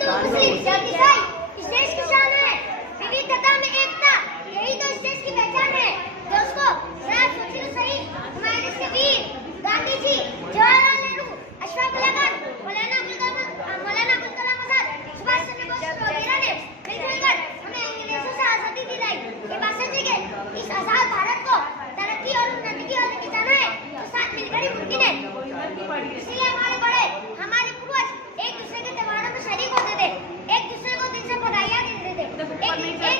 हिंदू मुस्लिम सिख ईसाई इस देश की शान है। विविधता में एकता, यही तो इस देश की पहचान है। दोस्तों जरा सोचिए तो सही, हमारे देश के वीर गांधी जी, जवाहरलाल नेहरू, अशफाक उल्ला खान, मौलाना अबुल कलाम आजाद, सुभाष चंद्र बोस वगैरह ने मिलकर हमें अंग्रेजों से आजादी दिलाई। ये बात सच है कि इस आजाद भारत को तरक्की और उन्नति की ओर लेके जाना है तो साथ मिलकर ही मुमकिन है। इसलिए हमारे बड़े, हमारे पूर्वज एक दूसरे के त्योहारों में शरीक होते थे, एक दूसरे को दिल से बधाइयाँ देते थे, एक